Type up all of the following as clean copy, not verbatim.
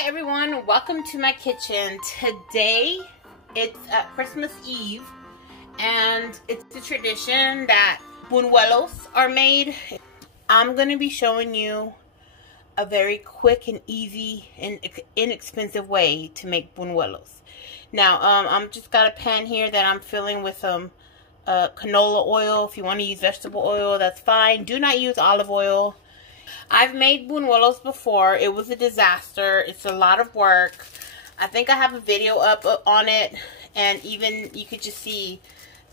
Hi everyone, welcome to my kitchen. Today it's Christmas Eve and it's a tradition that bunuelos are made. I'm going to be showing you a very quick and easy and inexpensive way to make bunuelos. Now I'm just got a pan here that I'm filling with some canola oil. If you want to use vegetable oil, that's fine. Do not use olive oil. I've made bunuelos before. It was a disaster. It's a lot of work. I think I have a video up on it, and even you could just see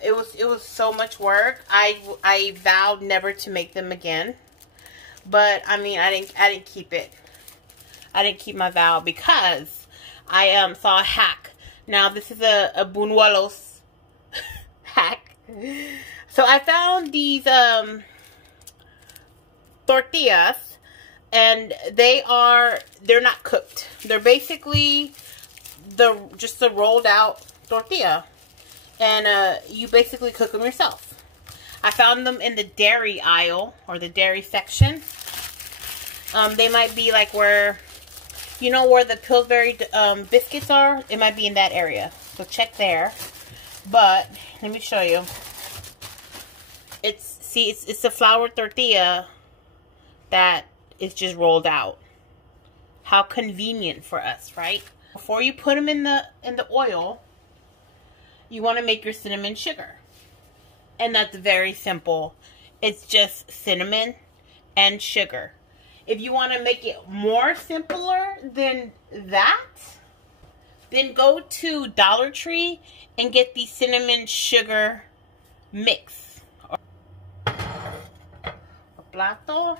it was so much work. I vowed never to make them again. But I mean, I didn't keep it. I didn't keep my vow because I saw a hack. Now this is a bunuelos hack. So I found these tortillas, and they're not cooked. They're basically just the rolled out tortilla, and you basically cook them yourself. I found them in the dairy aisle or the dairy section. They might be like where, you know, where the Pillsbury biscuits are. It might be in that area, so check there. But let me show you. It's a flour tortilla that is just rolled out. How convenient for us, right? Before you put them in the oil, you want to make your cinnamon sugar. And that's very simple. It's just cinnamon and sugar. If you want to make it more simpler than that, then go to Dollar Tree and get the cinnamon sugar mix. Plato.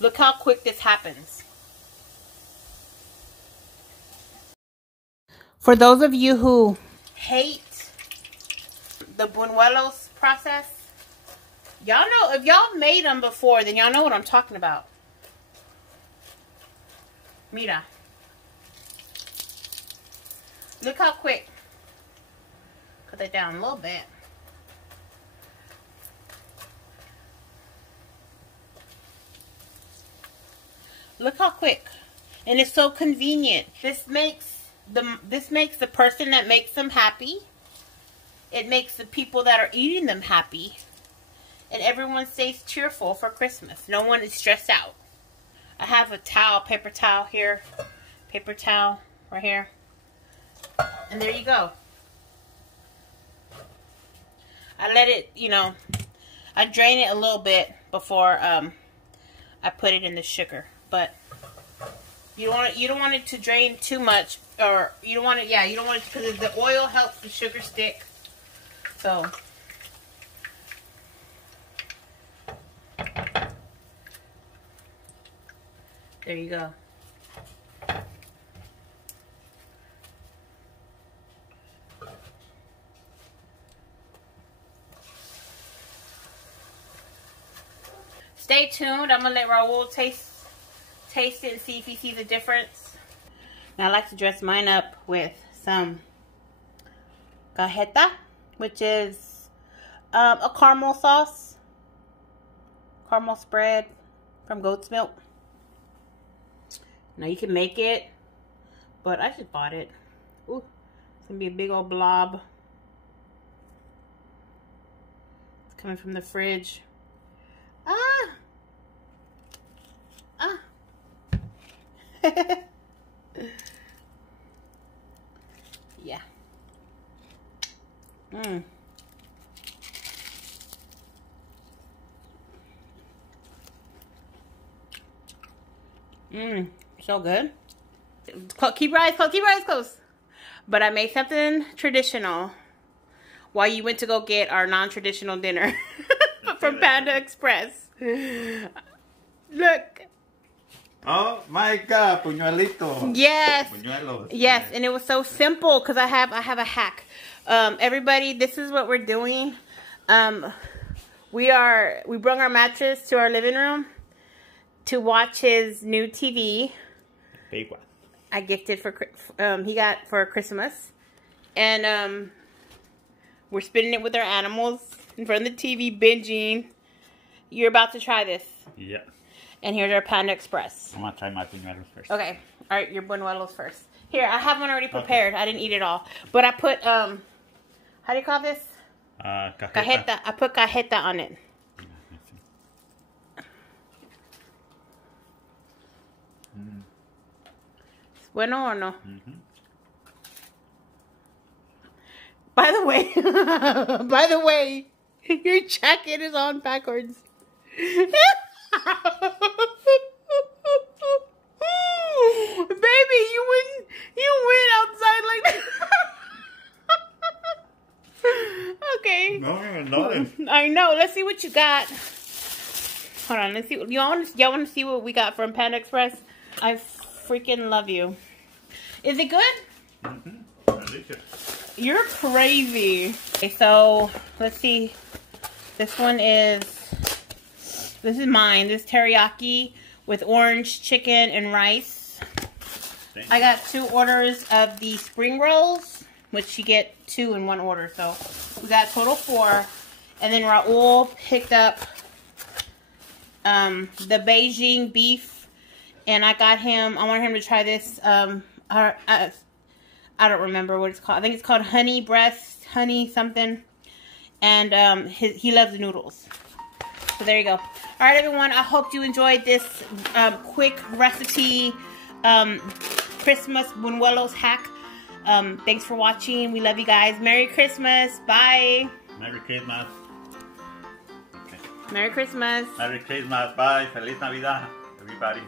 Look how quick this happens. For those of you who hate the bunuelos process, y'all know, if y'all made them before, then y'all know what I'm talking about. Mira. Look how quick. Cut that down a little bit. Look how quick. And it's so convenient. This makes the person that makes them happy. It makes the people that are eating them happy. And everyone stays cheerful for Christmas. No one is stressed out. I have a towel, paper towel here. Paper towel right here. And there you go. I let it, you know, I drain it a little bit before I put it in the sugar. But you don't want it to drain too much, or you don't want it, yeah, you don't want it, because the oil helps the sugar stick. So there you go. Stay tuned. I'm gonna let Raul taste it and see if he sees a difference. Now I like to dress mine up with some Cajeta, which is a caramel sauce, caramel spread from goat's milk. Now you can make it, but I just bought it. Ooh, it's gonna be a big old blob. It's coming from the fridge. Yeah. So good. Keep your eyes closed. Keep your eyes closed. But I made something traditional while you went to go get our non-traditional dinner from Panda Express. Look. Oh my God, puñuelito. Yes. Bunuelos. Yes, and it was so simple because I have a hack. Everybody, this is what we're doing. We brought our mattress to our living room to watch his new TV. Big one. I gifted he got for Christmas, and we're spending it with our animals in front of the TV, binging. You're about to try this. Yeah. And here's our Panda Express. I'm gonna try my buñuelos first. Okay. All right, your buñuelos first. Here, I have one already prepared. Okay. I didn't eat it all. But I put, how do you call this? Cajeta. Cajeta. I put cajeta on it. Bueno or no? Mm-hmm. By the way, your jacket is on backwards. Baby, you went outside like that. Okay. No, no. I know. Let's see what you got. Hold on. Let's see. Y'all want to see what we got from Panda Express? I freaking love you. Is it good? Mm-hmm. Delicious. You're crazy. Okay, so let's see. This is mine. This teriyaki with orange chicken and rice. I got 2 orders of the spring rolls, which you get 2 in 1 order. So we got total 4. And then Raul picked up the Beijing beef, and I wanted him to try this. I don't remember what it's called. I think it's called honey something. And he loves the noodles. So there you go. All right, everyone. I hope you enjoyed this quick recipe Christmas Bunuelos hack. Thanks for watching. We love you guys. Merry Christmas. Bye. Merry Christmas. Merry Christmas. Merry Christmas. Bye. Feliz Navidad, everybody.